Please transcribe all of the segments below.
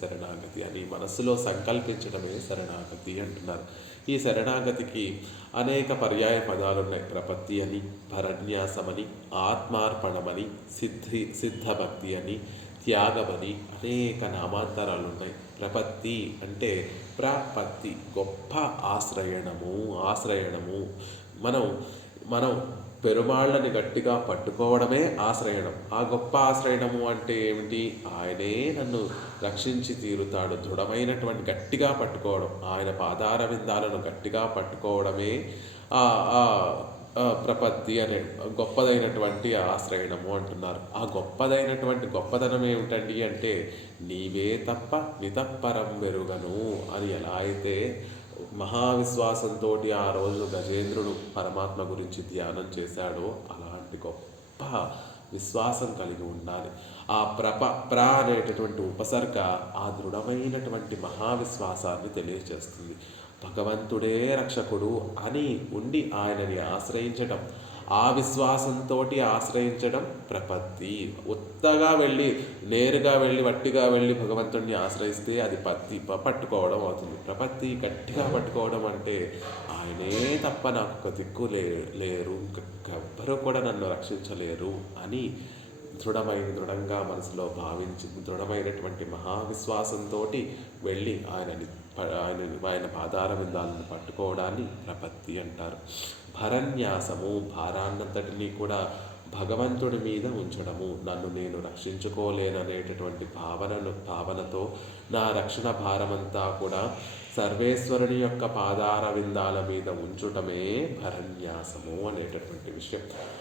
శరణాగతి అని మనస్సులో సంకల్పించడమే శరణాగతి అంటున్నారు. ఈ శరణాగతికి అనేక పర్యాయ పదాలు ఉన్నాయి ప్రపత్తి అని భరణ్యాసమని ఆత్మార్పణమని సిద్ధి సిద్ధభక్తి అని త్యాగమని అనేక నామాంతరాలు ఉన్నాయి ప్రపత్తి అంటే ప్రపత్తి గొప్ప ఆశ్రయణము ఆశ్రయణము. మనం మనం పెరుమాళ్ళని గట్టిగా పట్టుకోవడమే ఆశ్రయణం. ఆ గొప్ప ఆశ్రయణము అంటే ఏమిటి? ఆయనే నన్ను రక్షించి తీరుతాడు. దృఢమైనటువంటి గట్టిగా పట్టుకోవడం. ఆయన పాదార విందాలను గట్టిగా పట్టుకోవడమే ఆ ఆ ప్రపత్తి అనే గొప్పదైనటువంటి ఆశ్రయణము అంటున్నారు. ఆ గొప్పదైనటువంటి గొప్పదనం ఏమిటండి అంటే నీవే తప్ప నితప్పరం వెరుగను అని ఎలా అయితే మహావిశ్వాసంతో ఆ రోజు గజేంద్రుడు పరమాత్మ గురించి ధ్యానం చేశాడో అలాంటి గొప్ప విశ్వాసం కలిగి ఉండాలి. ఆ ప్రప ప్ర అనేటటువంటి ఉపసర్గ ఆ దృఢమైనటువంటి మహావిశ్వాసాన్ని తెలియజేస్తుంది భగవంతుడే రక్షకుడు అని ఉండి ఆయనని ఆశ్రయించడం ఆ విశ్వాసంతో ఆశ్రయించడం ప్రపత్తి. ఉత్తగా వెళ్ళి నేరుగా వెళ్ళి వట్టిగా వెళ్ళి భగవంతుడిని ఆశ్రయిస్తే అది పత్తి పట్టుకోవడం అవుతుంది. ప్రపత్తి గట్టిగా పట్టుకోవడం అంటే ఆయనే తప్ప నాకు ఒక దిక్కు లే లేరు. ఎవ్వరూ కూడా నన్ను రక్షించలేరు అని దృఢమైన దృఢంగా మనసులో భావించి దృఢమైనటువంటి మహావిశ్వాసంతో వెళ్ళి ఆయనని ప- ఆయన ఆయన పాదార విందాలను పట్టుకోవడాన్ని ప్రపత్తి అంటారు. భరన్యాసము భారాన్నంతటినీ కూడా భగవంతుడి మీద ఉంచడము. నన్ను నేను రక్షించుకోలేననేటటువంటి భావనను భావనతో నా రక్షణ భారమంతా కూడా సర్వేశ్వరుని యొక్క పాదార విందాల మీద ఉంచుటమే భరన్యాసము అనేటటువంటి విషయం.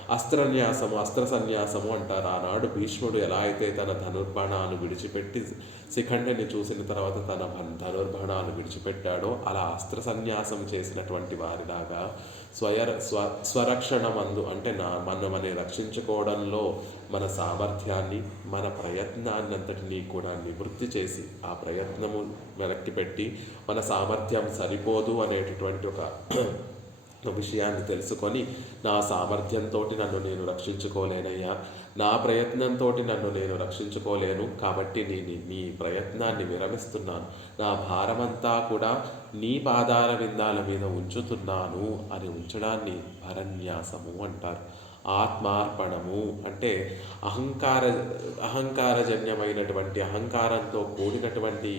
అస్త్రన్యాసము అస్త్ర సన్యాసము అంటారు. ఆనాడు భీష్ముడు ఎలా అయితే తన ధనుర్బాణాలు విడిచిపెట్టి శిఖండిని చూసిన తర్వాత తన భన్- ధనుర్బాణాలు విడిచిపెట్టాడో అలా అస్త్ర సన్యాసం చేసినటువంటి వారిలాగా స్వయ స్వ స్వరక్షణ మందు అంటే నా మనమని రక్షించుకోవడంలో మన సామర్థ్యాన్ని మన ప్రయత్నాన్నంతటినీ కూడా నివృత్తి చేసి ఆ ప్రయత్నము వెనక్కి పెట్టి మన సామర్థ్యం సరిపోదు అనేటటువంటి ఒక విషయాన్ని తెలుసుకొని నా సామర్థ్యంతో నన్ను నేను రక్షించుకోలేనయ్యా. నా ప్రయత్నంతో నన్ను నేను రక్షించుకోలేను కాబట్టి నేను నీ ప్రయత్నాన్ని విరమిస్తున్నాను. నా భారమంతా కూడా నీ పాదాల విందాల మీద ఉంచుతున్నాను అని ఉంచడాన్ని భరన్యాసము అంటారు. ఆత్మార్పణము అంటే అహంకార అహంకారజన్యమైనటువంటి అహంకారంతో కూడినటువంటి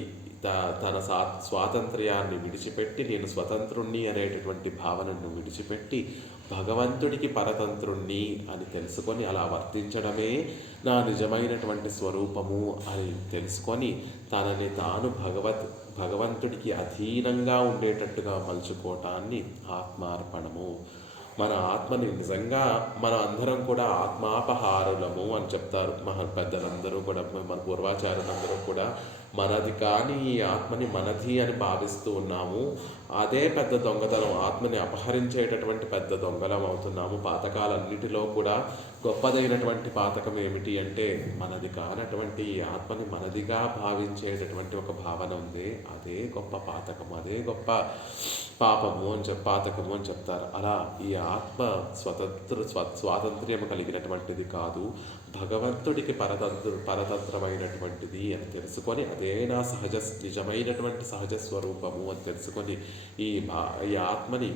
త- తన సా స్వాతంత్ర్యాన్ని విడిచిపెట్టి నేను స్వతంత్రుణ్ణి అనేటటువంటి భావనను విడిచిపెట్టి భగవంతుడికి పరతంత్రుణ్ణి అని తెలుసుకొని అలా వర్తించడమే నా నిజమైనటువంటి స్వరూపము అని తెలుసుకొని తనని తాను భగవత్ భగవంతుడికి అధీనంగా ఉండేటట్టుగా మలుచుకోవటాన్ని ఆత్మార్పణము మన ఆత్మని నిజంగా మన అందరం కూడా ఆత్మాపహారులము అని చెప్తారు. మహా పెద్దలందరూ కూడా మన పూర్వాచారులందరూ కూడా మనది కానీ ఈ ఆత్మని మనది అని భావిస్తూ ఉన్నాము. అదే పెద్ద దొంగతనం ఆత్మని అపహరించేటటువంటి పెద్ద దొంగలం అవుతున్నాము. పాతకాలన్నిటిలో కూడా గొప్పదైనటువంటి పాతకం ఏమిటి అంటే మనది కానటువంటి ఈ ఆత్మని మనదిగా భావించేటటువంటి ఒక భావన ఉంది. అదే గొప్ప పాతకం అదే గొప్ప పాపము అని చెప్ పాతకము అని చెప్తారు. అలా ఈ ఆత్మ స్వతంత్ర స్వ స్వాతంత్ర్యం కలిగినటువంటిది కాదు భగవంతుడికి పరతంత్ర పరతంత్రమైనటువంటిది అని తెలుసుకొని అదే నా సహజ నిజమైనటువంటి సహజ స్వరూపము అని తెలుసుకొని ఈ భా ఈ ఆత్మని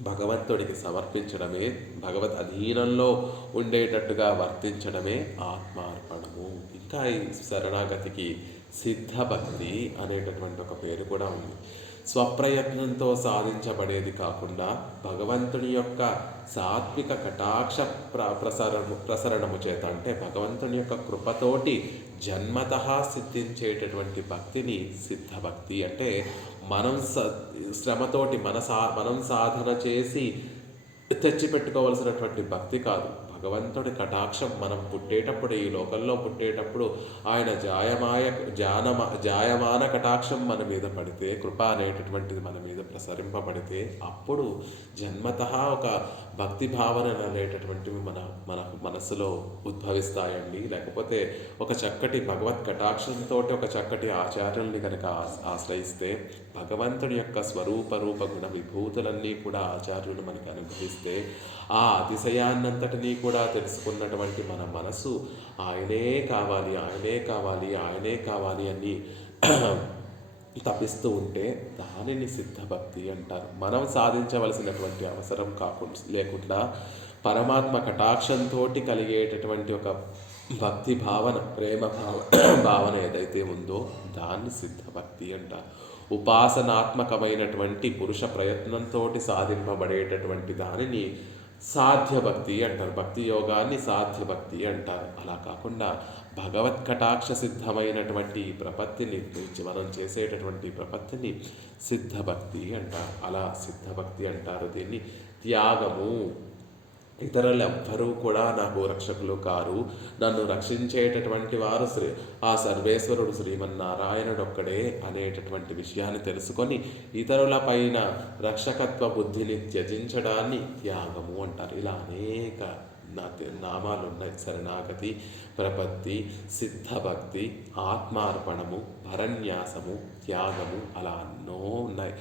భగవంతుడికి సమర్పించడమే భగవద్ అధీనంలో ఉండేటట్టుగా వర్తించడమే ఆత్మార్పణము. ఇంకా ఈ శరణాగతికి సిద్ధభక్తి అనేటటువంటి ఒక పేరు కూడా ఉంది. స్వప్రయత్నంతో సాధించబడేది కాకుండా భగవంతుని యొక్క సాత్విక కటాక్ష ప్ర ప్రసరణము ప్రసరణము చేత అంటే భగవంతుని యొక్క కృపతోటి జన్మత సిద్ధించేటటువంటి భక్తిని సిద్ధభక్తి అంటే మనం స శ్రమతోటి మన సా మనం సాధన చేసి తెచ్చిపెట్టుకోవలసినటువంటి భక్తి కాదు. భగవంతుడి కటాక్షం మనం పుట్టేటప్పుడు ఈ లోకంలో పుట్టేటప్పుడు ఆయన జాయమాయ జానమ జాయమాన కటాక్షం మన మీద పడితే కృప అనేటటువంటిది మన మీద ప్రసరింపబడితే అప్పుడు జన్మత ఒక భక్తి భావన అనేటటువంటివి మన మన మనసులో ఉద్భవిస్తాయండి. లేకపోతే ఒక చక్కటి భగవత్ కటాక్షంతో ఒక చక్కటి ఆచార్యుల్ని కనుక ఆశ్రయిస్తే భగవంతుడి యొక్క స్వరూప రూప గుణ విభూతులన్నీ కూడా ఆచార్యులు మనకు అనుగ్రహిస్తే ఆ అతిశయాన్నంతటినీ కూడా కూడా తెలుసుకున్నటువంటి మన మనసు ఆయనే కావాలి ఆయనే కావాలి ఆయనే కావాలి అని తపిస్తూ ఉంటే దానిని సిద్ధభక్తి అంటారు. మనం సాధించవలసినటువంటి అవసరం కాకుండా లేకుండా పరమాత్మ కటాక్షంతో కలిగేటటువంటి ఒక భక్తి భావన ప్రేమ భావ భావన ఏదైతే ఉందో దాన్ని సిద్ధభక్తి అంటారు. ఉపాసనాత్మకమైనటువంటి పురుష ప్రయత్నంతో సాధింపబడేటటువంటి దానిని సాధ్య భక్తి అంటారు. భక్తి యోగాన్ని సాధ్య భక్తి అంటారు. అలా కాకుండా భగవత్ కటాక్ష సిద్ధమైనటువంటి ప్రపత్తిని గురించి మనం చేసేటటువంటి ప్రపత్తిని సిద్ధభక్తి అంటారు. అలా సిద్ధభక్తి అంటారు దీన్ని. త్యాగము ఇతరులు ఎవ్వరూ కూడా నాకు రక్షకులు కారు. నన్ను రక్షించేటటువంటి వారు శ్రీ ఆ సర్వేశ్వరుడు శ్రీమన్నారాయణుడు ఒక్కడే అనేటటువంటి విషయాన్ని తెలుసుకొని ఇతరుల పైన రక్షకత్వ బుద్ధిని త్యజించడాన్ని త్యాగము అంటారు. ఇలా అనేక నా నామాలు ఉన్నాయి శరణాగతి ప్రపత్తి సిద్ధభక్తి ఆత్మార్పణము భరణ్యాసము త్యాగము అలా ఎన్నో ఉన్నాయి.